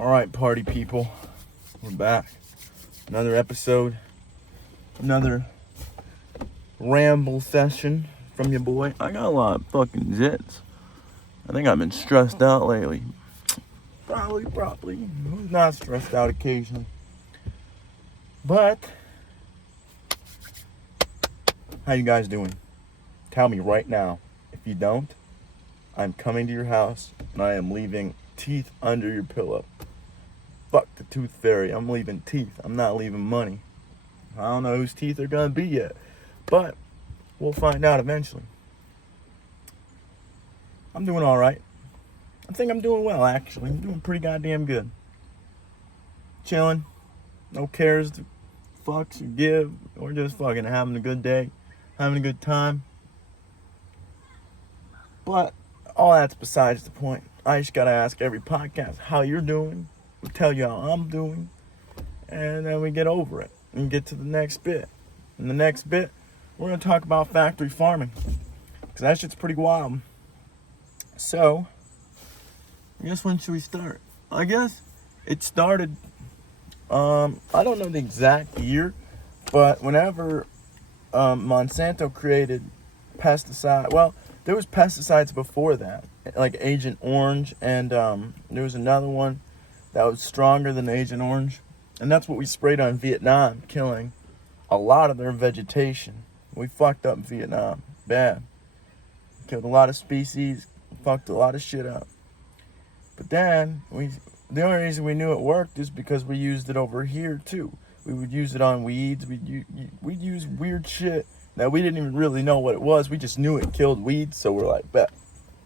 Alright, party people. We're back. Another episode. Another ramble session from your boy. I got a lot of fucking zits. I think I've been stressed out lately. Probably. Who's not stressed out occasionally? But, how you guys doing? Tell me right now. If you don't, I'm coming to your house and I am leaving teeth under your pillow. Fuck the tooth fairy. I'm leaving teeth. I'm not leaving money. I don't know whose teeth are gonna be yet, but we'll find out eventually. I'm doing all right. I think I'm doing well, actually. I'm doing pretty goddamn good. Chilling. No cares to fucks or give. Or just fucking having a good day. Having a good time. But all that's besides the point. I just gotta ask every podcast how you're doing. We'll tell you how I'm doing. And then we get over it. And get to the next bit. In the next bit, we're gonna talk about factory farming. Because that shit's pretty wild. So, I guess when should we start? I guess it started, I don't know the exact year, but whenever Monsanto created pesticide, well, there was pesticides before that, like Agent Orange, and there was another one that was stronger than Agent Orange, and that's what we sprayed on Vietnam, killing a lot of their vegetation. We fucked up Vietnam, bad. Killed a lot of species, fucked a lot of shit up. But then, the only reason we knew it worked is because we used it over here too. We would use it on weeds. We'd use weird shit that we didn't even really know what it was. We just knew it killed weeds, so we're like, bet,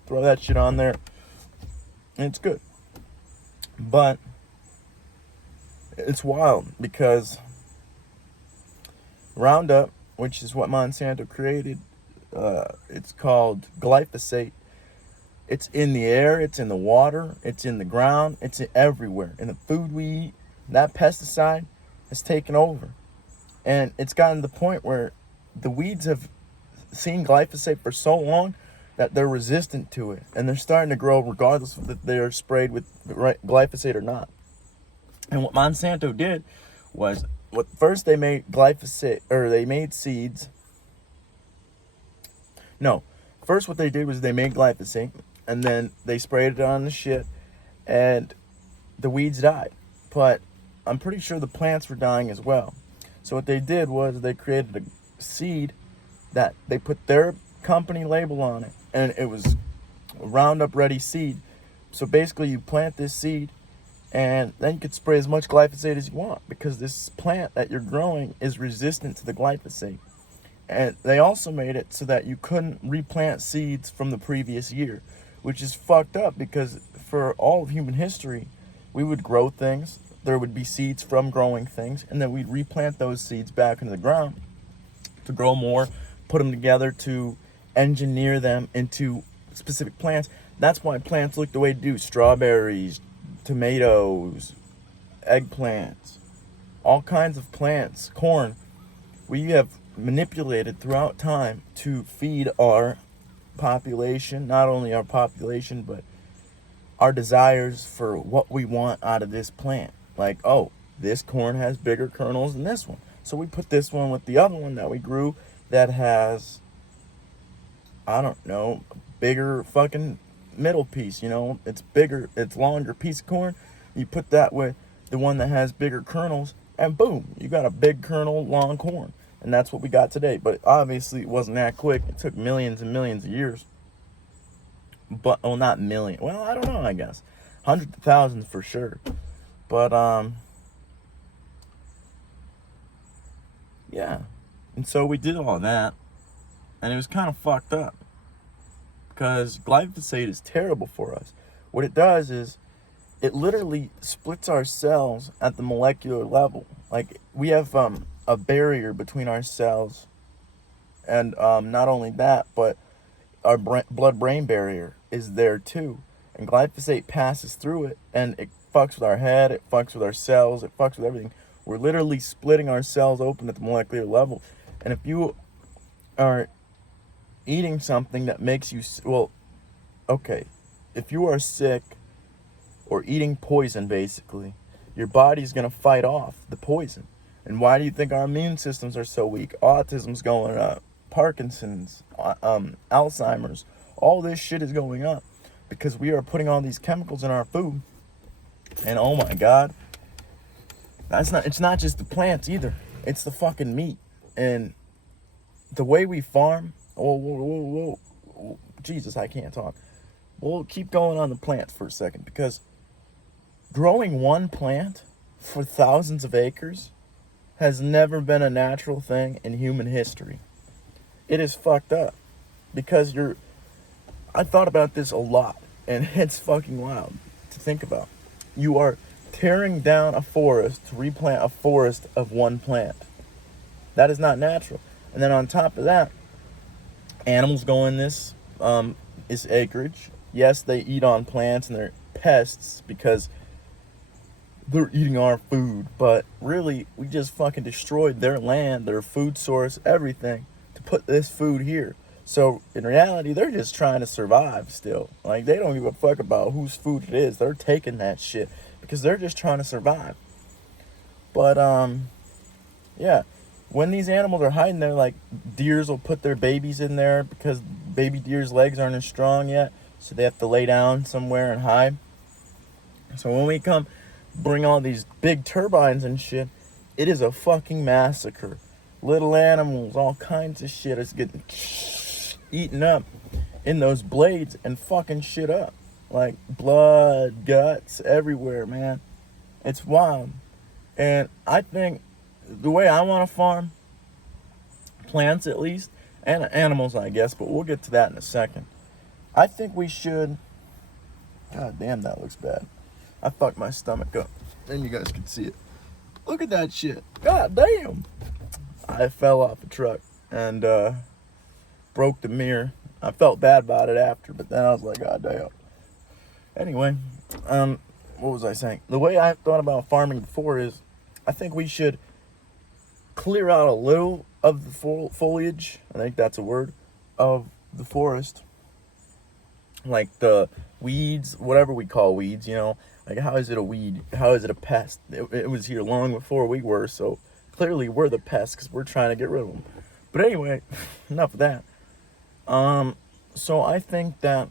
throw that shit on there, and it's good. But it's wild because Roundup, which is what Monsanto created, it's called glyphosate. It's in the air, it's in the water, it's in the ground, it's everywhere. In the food we eat, that pesticide has taken over. And it's gotten to the point where the weeds have seen glyphosate for so long that they're resistant to it. And they're starting to grow regardless of if they're sprayed with glyphosate or not. And what Monsanto did was, first they made glyphosate, or they made seeds. No, first what they did was they made glyphosate. And then they sprayed it on the shit, and the weeds died. But I'm pretty sure the plants were dying as well. So what they did was they created a seed that they put their company label on it, and it was a Roundup Ready seed. So basically you plant this seed, and then you could spray as much glyphosate as you want, because this plant that you're growing is resistant to the glyphosate. And they also made it so that you couldn't replant seeds from the previous year, which is fucked up, because for all of human history, we would grow things, there would be seeds from growing things, and then we'd replant those seeds back into the ground to grow more, put them together to engineer them into specific plants. That's why plants look the way they do. Strawberries, tomatoes, eggplants, all kinds of plants, corn. We have manipulated throughout time to feed our population, not only our population, but our desires for what we want out of this plant. Like, oh, this corn has bigger kernels than this one, so we put this one with the other one that we grew that has, I don't know, bigger fucking middle piece, it's bigger, it's longer piece of corn. You put that with the one that has bigger kernels, and boom, you got a big kernel, long corn. And that's what we got today. But obviously it wasn't that quick. It took millions and millions of years. But, well, not million. Well, I don't know, I guess. Hundreds of thousands for sure. But, yeah. And so we did all that. And it was kind of fucked up. Because glyphosate is terrible for us. What it does is, it literally splits our cells at the molecular level. Like, we have, a barrier between our cells, and not only that, but our blood-brain barrier is there too, and glyphosate passes through it, and it fucks with our head, it fucks with our cells, it fucks with everything. We're literally splitting our cells open at the molecular level. And if you are eating something that makes you, well, okay, if you are sick or eating poison, basically, your body's going to fight off the poison. And why do you think our immune systems are so weak? Autism's going up, Parkinson's, Alzheimer's, all this shit is going up because we are putting all these chemicals in our food. And oh my God, it's not just the plants either. It's the fucking meat. And the way we farm, whoa, Jesus, I can't talk. We'll keep going on the plants for a second, because growing one plant for thousands of acres has never been a natural thing in human history. It is fucked up, because I thought about this a lot, and it's fucking wild to think about. You are tearing down a forest to replant a forest of one plant. That is not natural. And then on top of that, animals go in this acreage. Yes, they eat on plants and they're pests because they're eating our food. But really, we just fucking destroyed their land, their food source, everything to put this food here. So in reality, they're just trying to survive still. Like, they don't give a fuck about whose food it is. They're taking that shit because they're just trying to survive. But yeah, when these animals are hiding there, like deers will put their babies in there because baby deer's legs aren't as strong yet, so they have to lay down somewhere and hide. So when we come bring all these big turbines and shit, it is a fucking massacre. Little animals, all kinds of shit is getting eaten up in those blades and fucking shit up. Like blood, guts everywhere, man. It's wild. And I think the way I want to farm, plants at least, and animals, I guess, but we'll get to that in a second. I think we should, God damn, that looks bad. I fucked my stomach up, and you guys can see it. Look at that shit. God damn. I fell off a truck and broke the mirror. I felt bad about it after, but then I was like, God damn. Anyway, what was I saying? The way I thought about farming before is, I think we should clear out a little of the foliage, I think that's a word, of the forest. Like the weeds, whatever we call weeds, you know. Like, how is it a weed? How is it a pest? It was here long before we were, so clearly we're the pests because we're trying to get rid of them. But anyway, enough of that. So I think that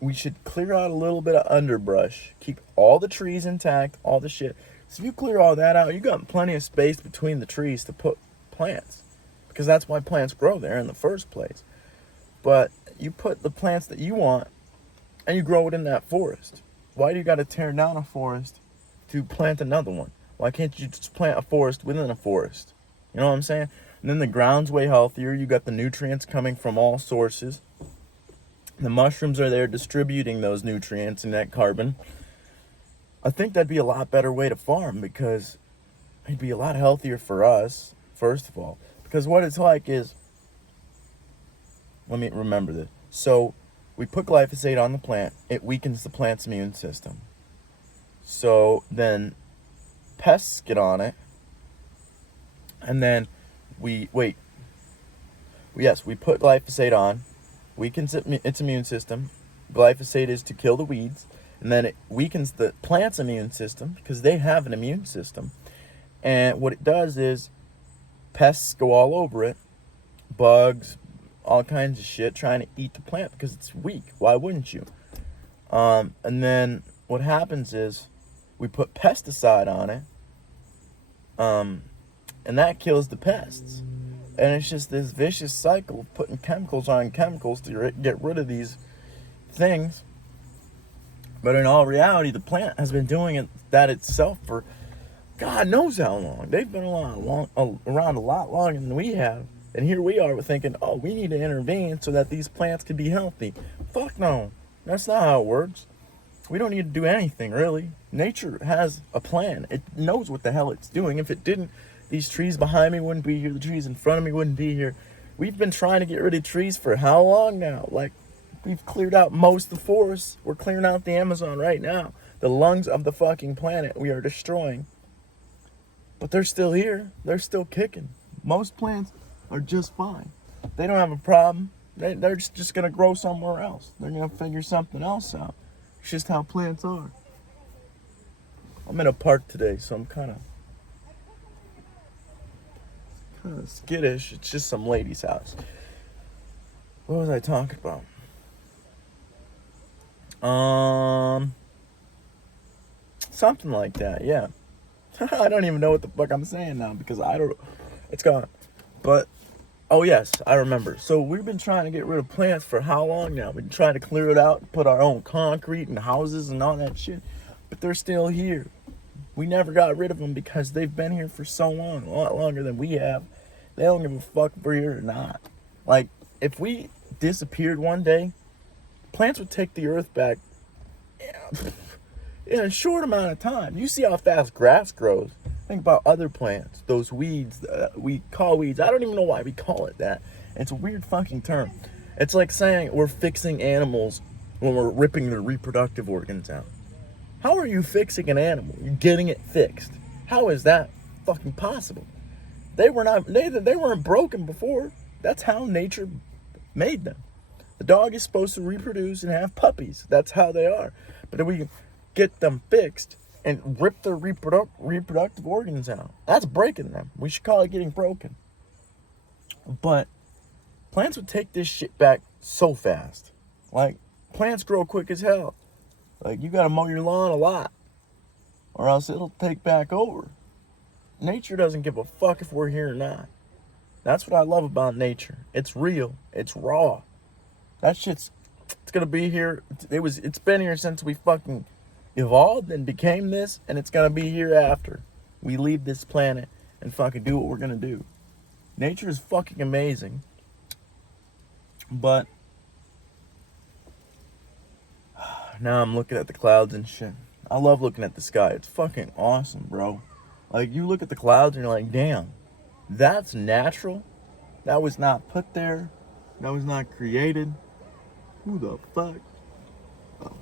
we should clear out a little bit of underbrush. Keep all the trees intact, all the shit. So if you clear all that out, you got plenty of space between the trees to put plants. Because that's why plants grow there in the first place. But you put the plants that you want, and you grow it in that forest. Why do you got to tear down a forest to plant another one? Why can't you just plant a forest within a forest? You know what I'm saying? And then the ground's way healthier. You got the nutrients coming from all sources. The mushrooms are there distributing those nutrients and that carbon. I think that'd be a lot better way to farm, because it'd be a lot healthier for us, first of all. Because what it's like is, let me remember this. So we put glyphosate on the plant. It weakens the plant's immune system. So then pests get on it. And then we put glyphosate on, weakens its immune system. Glyphosate is to kill the weeds. And then it weakens the plant's immune system because they have an immune system. And what it does is pests go all over it. Bugs, all kinds of shit trying to eat the plant because it's weak. Why wouldn't you? And then what happens is we put pesticide on it. And that kills the pests. And it's just this vicious cycle of putting chemicals on chemicals to get rid of these things. But in all reality, the plant has been doing that itself for God knows how long. They've been around a lot longer than we have. And here we are thinking, oh, we need to intervene so that these plants can be healthy. Fuck no. That's not how it works. We don't need to do anything, really. Nature has a plan. It knows what the hell it's doing. If it didn't, these trees behind me wouldn't be here. The trees in front of me wouldn't be here. We've been trying to get rid of trees for how long now? Like, we've cleared out most of the forests. We're clearing out the Amazon right now. The lungs of the fucking planet we are destroying. But they're still here. They're still kicking. Most plants are just fine. They don't have a problem. They're just going to grow somewhere else. They're going to figure something else out. It's just how plants are. I'm in a park today, so I'm kind of skittish. It's just some lady's house. What was I talking about? Something like that, yeah. I don't even know what the fuck I'm saying now because it's gone. But, oh yes, I remember. So we've been trying to get rid of plants for how long now? We've been trying to clear it out, put our own concrete and houses and all that shit. But they're still here. We never got rid of them because they've been here for so long, a lot longer than we have. They don't give a fuck if we're here or not. Like, if we disappeared one day, plants would take the earth back in a short amount of time. You see how fast grass grows. Think about other plants, those weeds we call weeds. I don't even know why we call it that. It's a weird fucking term. It's like saying we're fixing animals when we're ripping their reproductive organs out. How are you fixing an animal? You're getting it fixed. How is that fucking possible? They weren't broken before. That's how nature made them. The dog is supposed to reproduce and have puppies. That's how they are. But if we get them fixed and rip their reproductive organs out, that's breaking them. We should call it getting broken. But plants would take this shit back so fast. Like, plants grow quick as hell. Like, you gotta mow your lawn a lot, or else it'll take back over. Nature doesn't give a fuck if we're here or not. That's what I love about nature. It's real. It's raw. That shit's it's gonna be here. It's been here since we fucking evolved and became this, and it's gonna be here after we leave this planet and fucking do what we're gonna do. Nature is fucking amazing. But now I'm looking at the clouds and shit. I love looking at the sky. It's fucking awesome, bro. Like, you look at the clouds and you're like, damn, that's natural. That was not put there. That was not created. Who the fuck? Oh.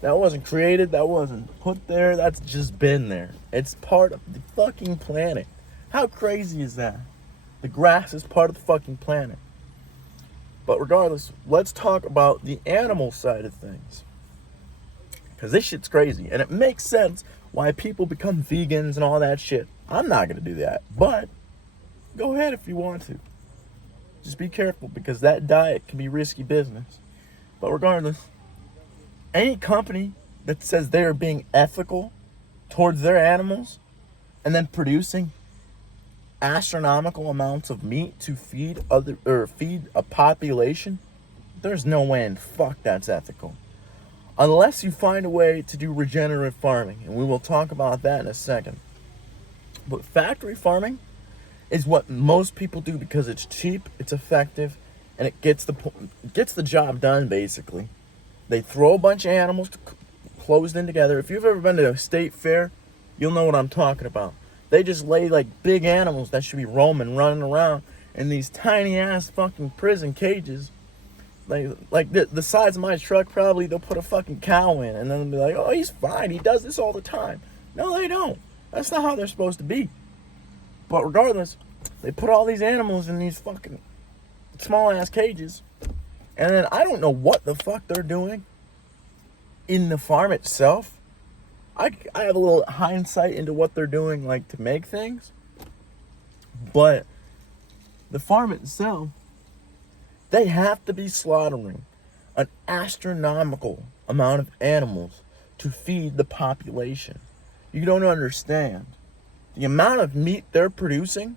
That wasn't created. That wasn't put there. That's just been there. It's part of the fucking planet. How crazy is that? The grass is part of the fucking planet. But regardless, let's talk about the animal side of things. Because this shit's crazy. And it makes sense why people become vegans and all that shit. I'm not going to do that. But go ahead if you want to. Just be careful, because that diet can be risky business. But regardless, any company that says they're being ethical towards their animals and then producing astronomical amounts of meat to feed a population, there's no way in fuck that's ethical. Unless you find a way to do regenerative farming, and we will talk about that in a second. But factory farming is what most people do because it's cheap, it's effective, and it gets the job done, basically. They throw a bunch of animals closed in together. If you've ever been to a state fair, you'll know what I'm talking about. They just lay like big animals that should be roaming, running around in these tiny ass fucking prison cages. Like the size of my truck, probably they'll put a fucking cow in, and then they'll be like, oh, he's fine, he does this all the time. No, they don't. That's not how they're supposed to be. But regardless, they put all these animals in these fucking small ass cages, and then I don't know what the fuck they're doing in the farm itself. I have a little hindsight into what they're doing, like, to make things. But the farm itself, they have to be slaughtering an astronomical amount of animals to feed the population. You don't understand. The amount of meat they're producing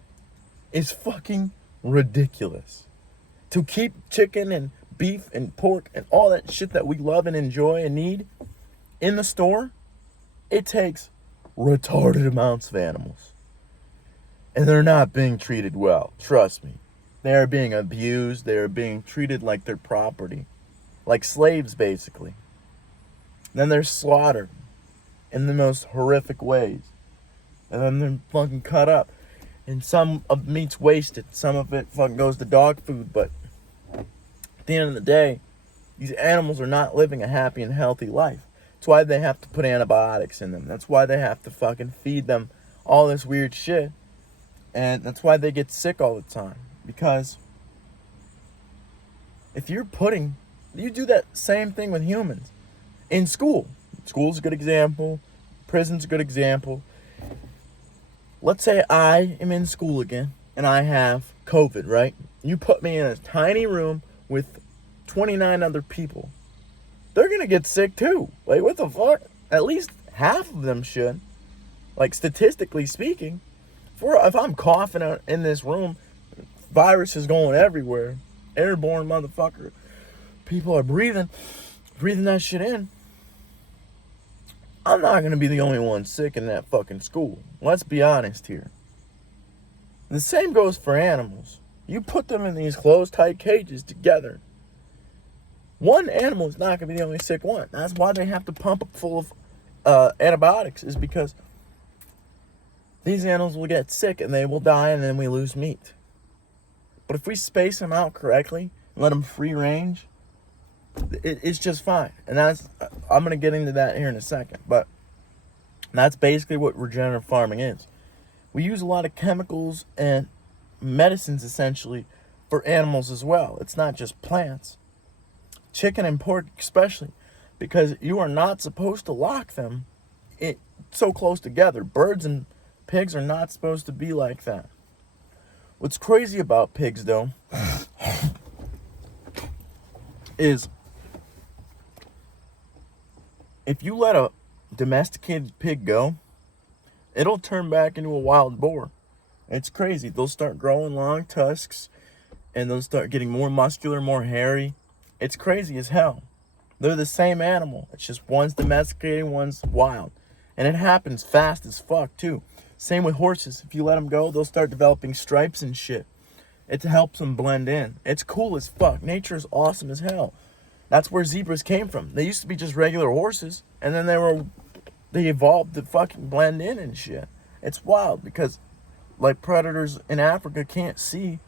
is fucking ridiculous. To keep chicken and beef and pork and all that shit that we love and enjoy and need in the store, it takes retarded amounts of animals. And they're not being treated well. Trust me. They are being abused. They are being treated like their property. Like slaves, basically. Then they're slaughtered in the most horrific ways. And then they're fucking cut up. And some of the meat's wasted. Some of it fucking goes to dog food. But at the end of the day, these animals are not living a happy and healthy life. That's why they have to put antibiotics in them. That's why they have to fucking feed them all this weird shit. And that's why they get sick all the time. Because if you do that same thing with humans. In school. School's a good example. prison's a good example. Let's say I am in school again and I have COVID, right? You put me in a tiny room with 29 other people. They're going to get sick too. Like, what the fuck? At least half of them should. Like, statistically speaking. If I'm coughing in this room, virus is going everywhere. Airborne motherfucker. People are breathing that shit in. I'm not going to be the only one sick in that fucking school. Let's be honest here. The same goes for animals. You put them in these closed, tight cages together. One animal is not going to be the only sick one. That's why they have to pump it full of antibiotics, is because these animals will get sick and they will die, and then we lose meat. But if we space them out correctly, let them free range, it's just fine. And I'm going to get into that here in a second. But that's basically what regenerative farming is. We use a lot of chemicals and medicines, essentially, for animals as well. It's not just plants. Chicken and pork especially, because you are not supposed to lock them so close together. Birds and pigs are not supposed to be like that. What's crazy about pigs, though, is if you let a domesticated pig go, it'll turn back into a wild boar. It's crazy. They'll start growing long tusks, and they'll start getting more muscular, more hairy. It's crazy as hell. They're the same animal. It's just one's domesticated, one's wild. And it happens fast as fuck, too. Same with horses. If you let them go, they'll start developing stripes and shit. It helps them blend in. It's cool as fuck. Nature is awesome as hell. That's where zebras came from. They used to be just regular horses, and then they evolved to fucking blend in and shit. It's wild because, like, predators in Africa can't see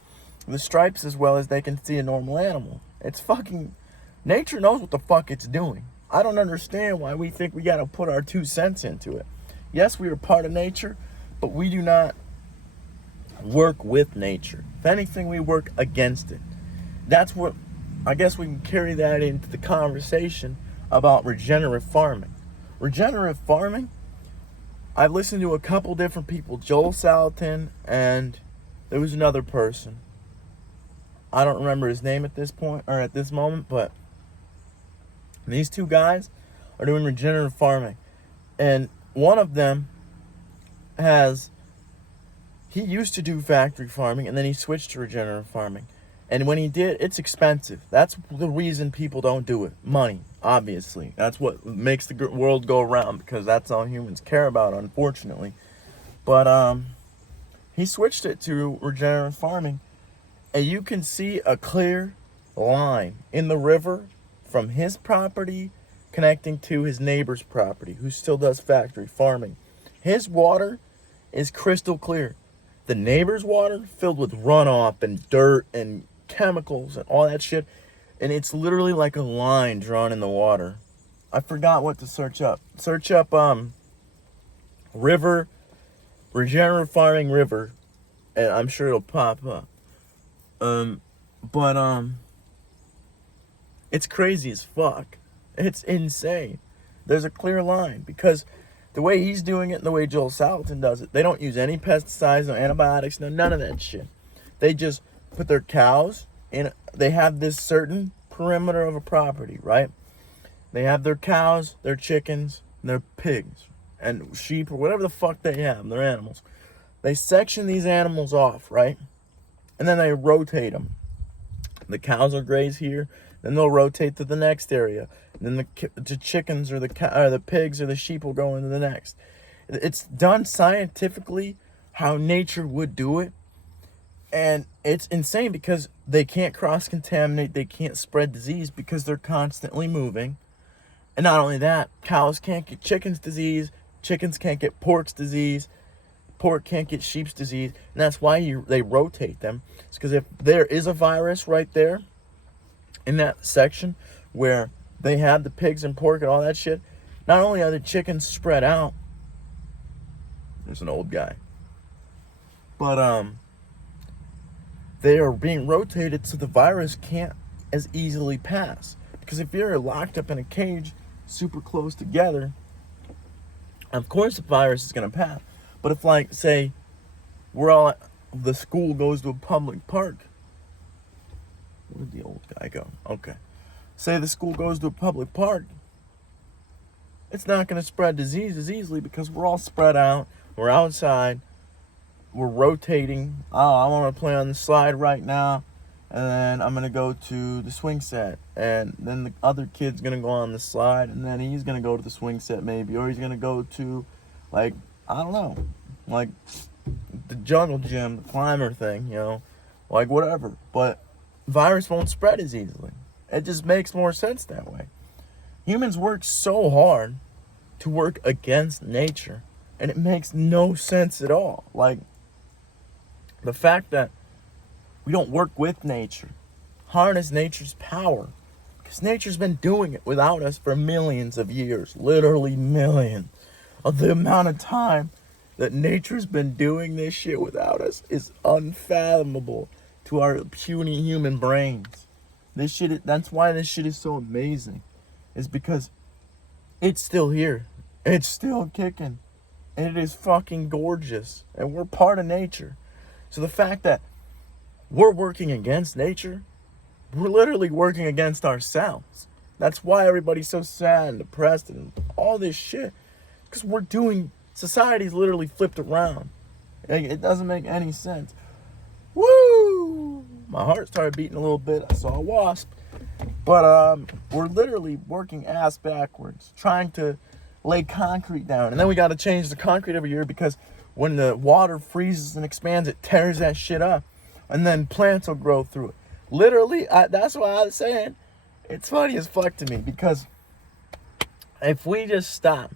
the stripes as well as they can see a normal animal. It's fucking... Nature knows what the fuck it's doing. I don't understand why we think we gotta put our 2 cents into it. Yes, we are part of nature, but we do not work with nature. If anything, we work against it. That's what... I guess we can carry that into the conversation about regenerative farming. Regenerative farming, I've listened to a couple different people, Joel Salatin, and there was another person. I don't remember his name at this point, or at this moment, but these 2 guys are doing regenerative farming. And one of them he used to do factory farming, and then he switched to regenerative farming. And when he did, it's expensive. That's the reason people don't do it. Money, obviously. That's what makes the world go around, because that's all humans care about, unfortunately. But he switched it to regenerative farming, and you can see a clear line in the river from his property connecting to his neighbor's property, who still does factory farming. His water is crystal clear. The neighbor's water filled with runoff and dirt and chemicals and all that shit, and it's literally like a line drawn in the water. I forgot what to search up. Search up river, regenerative farming river, and I'm sure it'll pop up. It's crazy as fuck. It's insane. There's a clear line, because the way he's doing it and the way Joel Salatin does it, they don't use any pesticides, no antibiotics, none of that shit. They just put their cows in. They have this certain perimeter of a property, right? They have their cows, their chickens, and their pigs, and sheep, or whatever the fuck they have, their animals. They section these animals off, right? And then they rotate them. The cows will graze here, then they'll rotate to the next area. And then the chickens or the pigs or the sheep will go into the next. It's done scientifically how nature would do it. And it's insane because they can't cross-contaminate, they can't spread disease because they're constantly moving. And not only that, cows can't get chickens' disease, chickens can't get pork's disease, pork can't get sheep's disease. And that's why they rotate them. It's because if there is a virus right there in that section where they have the pigs and pork and all that shit, not only are the chickens spread out, there's an old guy, but they are being rotated so the virus can't as easily pass. Because if you're locked up in a cage super close together, Of course the virus is going to pass. But if, like, say, we're all the school goes to a public park. Where did the old guy go? Okay. Say the school goes to a public park. It's not going to spread diseases easily because we're all spread out. We're outside. We're rotating. Oh, I want to play on the slide right now. And then I'm going to go to the swing set. And then the other kid's going to go on the slide. And then he's going to go to the swing set maybe. Or he's going to go to, like, I don't know. Like, the jungle gym, the climber thing, you know. Like, whatever. But virus won't spread as easily. It just makes more sense that way. Humans work so hard to work against nature. And it makes no sense at all. Like, the fact that we don't work with nature, harness nature's power, because nature's been doing it without us for millions of years, literally millions. Of the amount of time that nature's been doing this shit without us is unfathomable to our puny human brains. This shit, that's why this shit is so amazing, is because it's still here, it's still kicking, and it is fucking gorgeous, and we're part of nature. So the fact that we're working against nature, we're literally working against ourselves. That's why everybody's so sad and depressed and all this shit. Because we're doing, society's literally flipped around. It doesn't make any sense. Woo! My heart started beating a little bit. I saw a wasp. But we're literally working ass backwards, trying to lay concrete down. And then we got to change the concrete every year because when the water freezes and expands, it tears that shit up. And then plants will grow through it. Literally, that's why I was saying, it's funny as fuck to me. Because if we just stop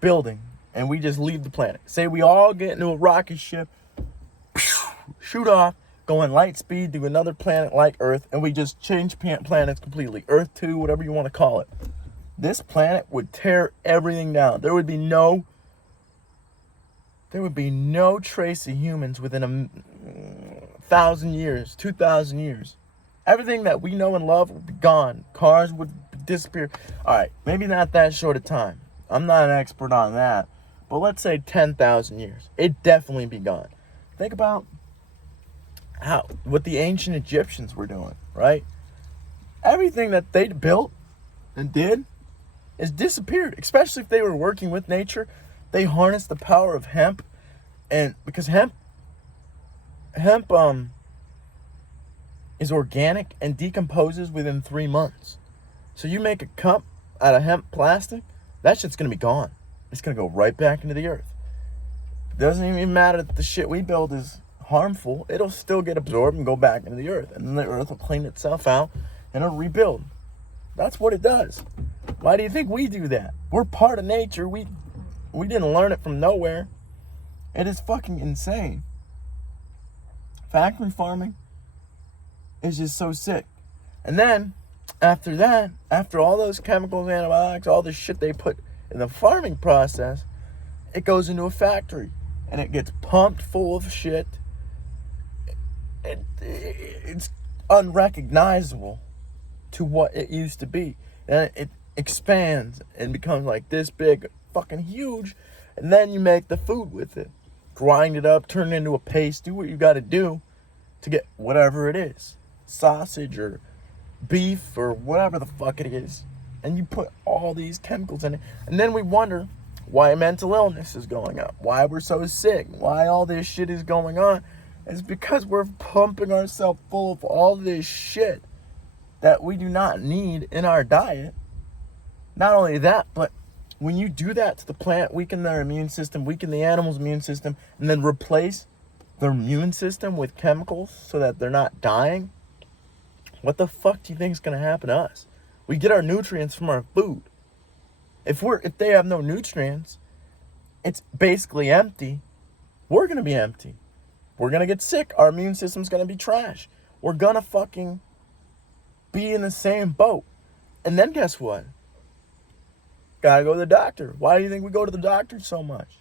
building and we just leave the planet. Say we all get into a rocket ship, shoot off, go in light speed to another planet like Earth, and we just change planets completely. Earth 2, whatever you want to call it. This planet would tear everything down. There would be no trace of humans within 1,000 years, 2,000 years. Everything that we know and love would be gone. Cars would disappear. All right, maybe not that short a time. I'm not an expert on that. But let's say 10,000 years. It'd definitely be gone. Think about what the ancient Egyptians were doing, right? Everything that they built and did is disappeared, especially if they were working with nature. They harnessed the power of hemp, and because hemp is organic and decomposes within 3 months. So you make a cup out of hemp plastic, that shit's gonna be gone. It's gonna go right back into the earth. It doesn't even matter that the shit we build is harmful. It'll still get absorbed and go back into the earth, and then the earth will clean itself out and it'll rebuild. That's what it does. Why do you think we do that? We're part of nature. We didn't learn it from nowhere. It is fucking insane. Factory farming is just so sick. And then, after that, after all those chemicals, antibiotics, all the shit they put in the farming process, it goes into a factory. And it gets pumped full of shit. It's unrecognizable to what it used to be. And it expands and becomes like this big, fucking huge. And then you make the food with it. Grind it up, turn it into a paste, do what you got to do to get whatever it is. Sausage or beef or whatever the fuck it is. And you put all these chemicals in it. And then we wonder why mental illness is going up. Why we're so sick. Why all this shit is going on. It's because we're pumping ourselves full of all this shit that we do not need in our diet. Not only that, but when you do that to the plant, weaken their immune system, weaken the animal's immune system, and then replace their immune system with chemicals so that they're not dying, what the fuck do you think is going to happen to us? We get our nutrients from our food. If they have no nutrients, it's basically empty. We're going to be empty. We're going to get sick. Our immune system's going to be trash. We're going to fucking be in the same boat. And then guess what? Gotta go to the doctor. Why do you think we go to the doctor so much?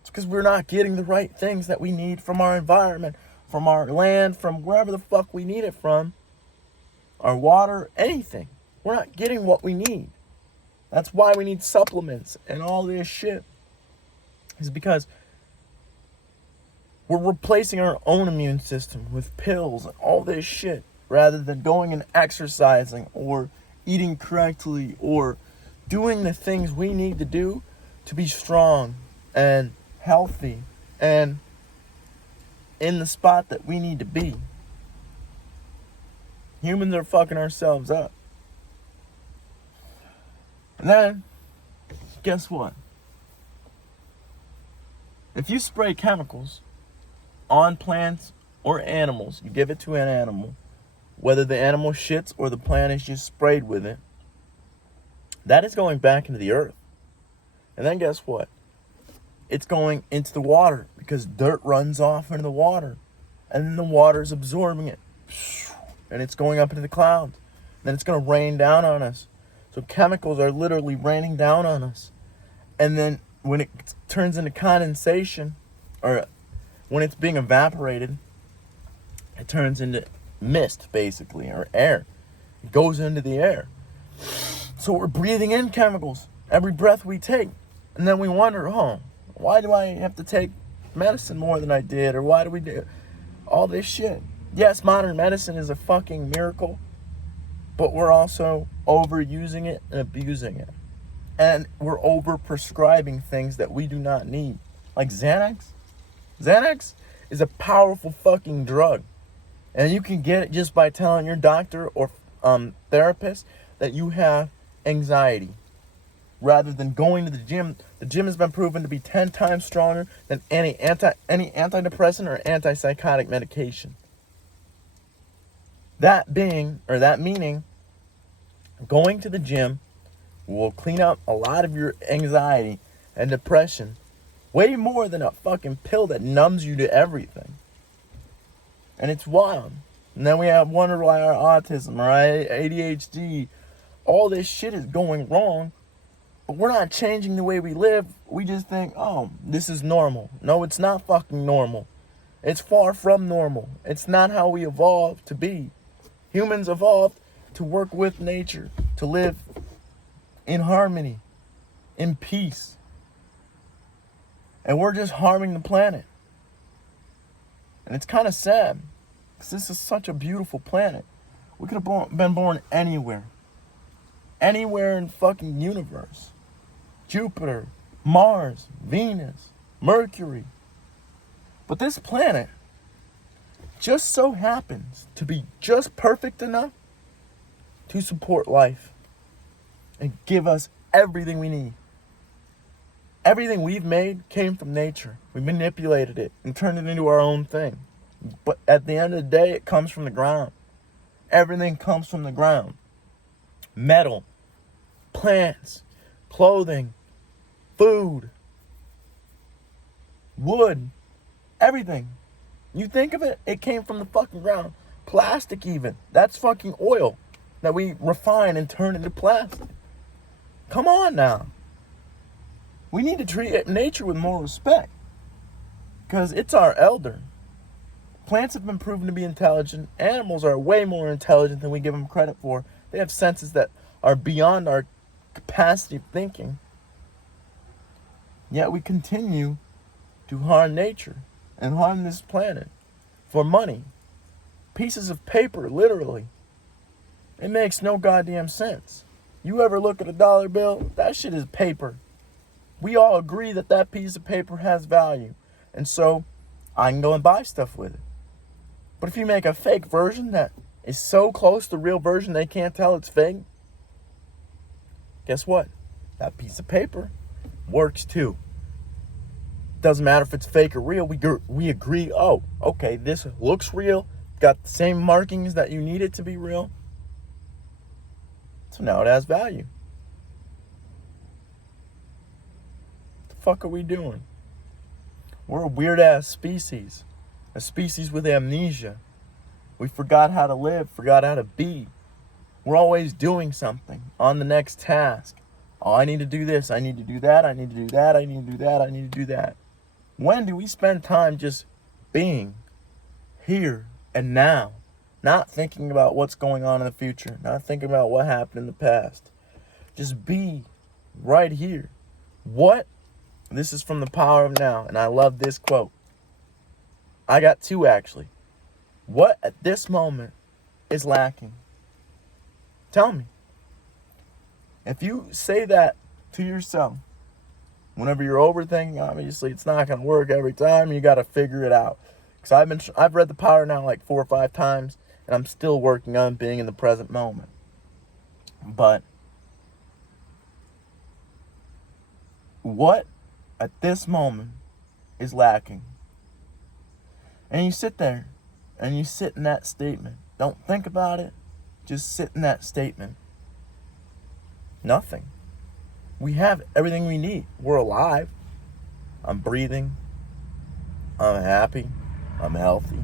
It's because we're not getting the right things that we need from our environment, from our land, from wherever the fuck we need it from. Our water, anything. We're not getting what we need. That's why we need supplements and all this shit. Is because we're replacing our own immune system with pills and all this shit rather than going and exercising or eating correctly or doing the things we need to do to be strong and healthy and in the spot that we need to be. Humans are fucking ourselves up. And then, guess what? If you spray chemicals on plants or animals, you give it to an animal, whether the animal shits or the plant is just sprayed with it, that is going back into the earth. And then guess what? It's going into the water because dirt runs off into the water. And then the water is absorbing it. And it's going up into the clouds. And then it's going to rain down on us. So chemicals are literally raining down on us. And then when it turns into condensation, or when it's being evaporated, it turns into mist, basically, or air. It goes into the air. So we're breathing in chemicals every breath we take. And then we wonder, why do I have to take medicine more than I did? Or why do we do all this shit? Yes, modern medicine is a fucking miracle, but we're also overusing it and abusing it. And we're over-prescribing things that we do not need. Like Xanax. Xanax is a powerful fucking drug. And you can get it just by telling your doctor or therapist that you have anxiety. Rather than going to the gym. The gym has been proven to be 10 times stronger than any antidepressant or antipsychotic medication. That meaning, going to the gym will clean up a lot of your anxiety and depression way more than a fucking pill that numbs you to everything. And it's wild. And then we wonder why our autism, our ADHD, all this shit is going wrong. But we're not changing the way we live. We just think, this is normal. No, it's not fucking normal. It's far from normal. It's not how we evolved to be. Humans evolved to work with nature, to live in harmony, in peace. And we're just harming the planet. And it's kind of sad, because this is such a beautiful planet. We could have been born anywhere. Anywhere in fucking universe. Jupiter, Mars, Venus, Mercury. But this planet just so happens to be just perfect enough to support life and give us everything we need. Everything we've made came from nature. We manipulated it and turned it into our own thing. But at the end of the day, it comes from the ground. Everything comes from the ground. Metal, plants, clothing, food, wood, everything. You think of it, it came from the fucking ground. Plastic even. That's fucking oil that we refine and turn into plastic. Come on now. We need to treat nature with more respect, because it's our elder. Plants have been proven to be intelligent. Animals are way more intelligent than we give them credit for. They have senses that are beyond our capacity of thinking. Yet we continue to harm nature and harm this planet for money. Pieces of paper, literally. It makes no goddamn sense. You ever look at a dollar bill? That shit is paper. We all agree that that piece of paper has value. And so, I can go and buy stuff with it. But if you make a fake version that is so close to the real version they can't tell it's fake, guess what? That piece of paper works too. Doesn't matter if it's fake or real. We agree, okay, this looks real. Got the same markings that you need it to be real. So now it has value. What the fuck are we doing? We're a weird-ass species. A species with amnesia. We forgot how to live, forgot how to be. We're always doing something on the next task. I need to do this, I need to do that, I need to do that, I need to do that, I need to do that. When do we spend time just being here and now? Not thinking about what's going on in the future, not thinking about what happened in the past. Just be right here. What? This is from The Power of Now, and I love this quote. I got two, actually. What at this moment is lacking? Tell me. If you say that to yourself, whenever you're overthinking, obviously it's not going to work every time. You got to figure it out. Because I've read The Power Now like 4 or 5 times, and I'm still working on being in the present moment. But what at this moment is lacking? And you sit there and you sit in that statement. Don't think about it. Just sit in that statement. Nothing. We have everything we need. We're alive. I'm breathing. I'm happy. I'm healthy.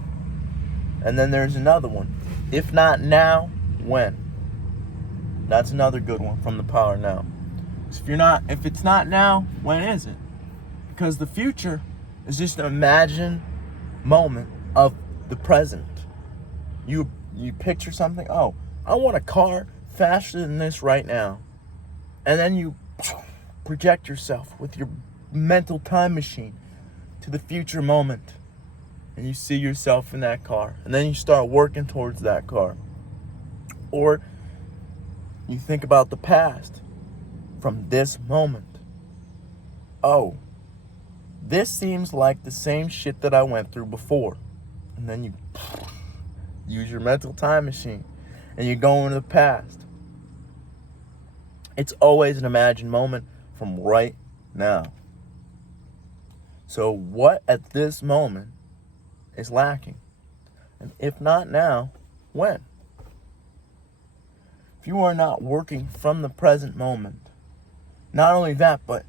And then there's another one. If not now, when? That's another good one from The Power Now. If it's not now, when is it? Because the future is just an imagined moment of the present. You picture something. Oh, I want a car faster than this right now. And then you project yourself with your mental time machine to the future moment. And you see yourself in that car. And then you start working towards that car. Or you think about the past from this moment. Oh, this seems like the same shit that I went through before. And then you use your mental time machine and you go into the past. It's always an imagined moment from right now. So what at this moment is lacking? And if not now, when? If you are not working from the present moment, not only that, but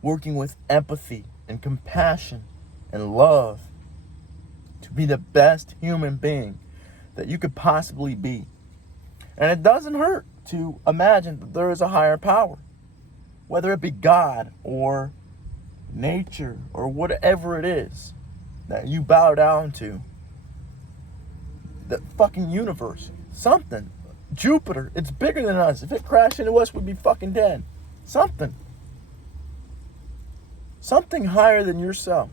working with empathy and compassion and love to be the best human being that you could possibly be. And it doesn't hurt to imagine that there is a higher power, whether it be God or nature or whatever it is that you bow down to. The fucking universe, something. Jupiter, it's bigger than us. If it crashed into us, we'd be fucking dead. Something higher than yourself.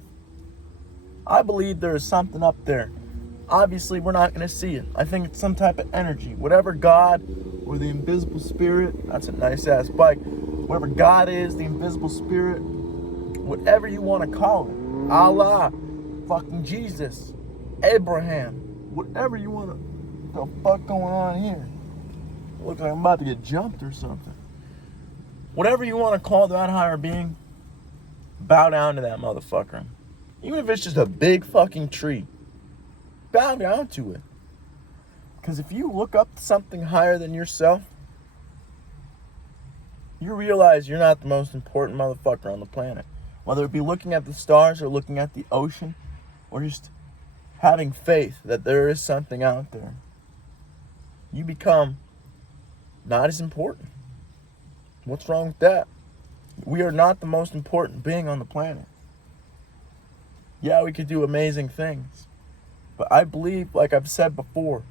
I believe there is something up there. Obviously, we're not going to see it. I think it's some type of energy. Whatever God or the invisible spirit, that's a nice ass bike. Whatever God is, the invisible spirit, whatever you want to call it. Allah, fucking Jesus, Abraham, whatever you want to. What the fuck going on here? Looks like I'm about to get jumped or something. Whatever you want to call that higher being, bow down to that motherfucker. Even if it's just a big fucking tree, bow down to it. Because if you look up to something higher than yourself, you realize you're not the most important motherfucker on the planet. Whether it be looking at the stars or looking at the ocean, or just having faith that there is something out there, you become not as important. What's wrong with that? We are not the most important being on the planet. Yeah, we could do amazing things. But I believe, like I've said before,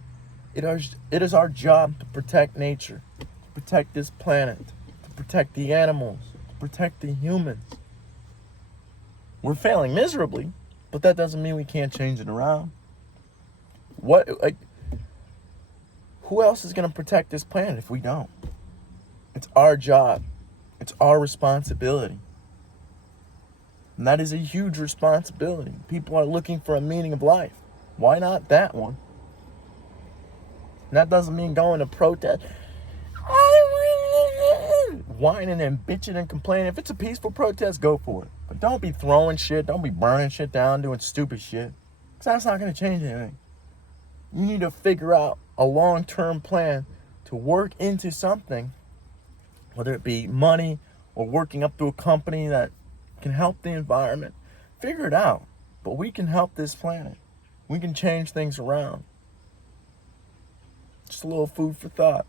it is our job to protect nature, to protect this planet, to protect the animals, to protect the humans. We're failing miserably, but that doesn't mean we can't change it around. Who else is going to protect this planet if we don't? It's our job. It's our responsibility. And that is a huge responsibility. People are looking for a meaning of life. Why not that one? And that doesn't mean going to protest, whining and bitching and complaining. If it's a peaceful protest, go for it. But don't be throwing shit. Don't be burning shit down, doing stupid shit. Because that's not going to change anything. You need to figure out a long-term plan to work into something, whether it be money or working up to a company that can help the environment. Figure it out. But we can help this planet. We can change things around. Just a little food for thought.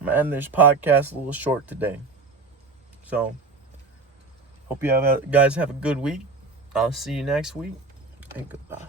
I'm going to end this podcast a little short today. So, hope you guys have a good week. I'll see you next week. And goodbye.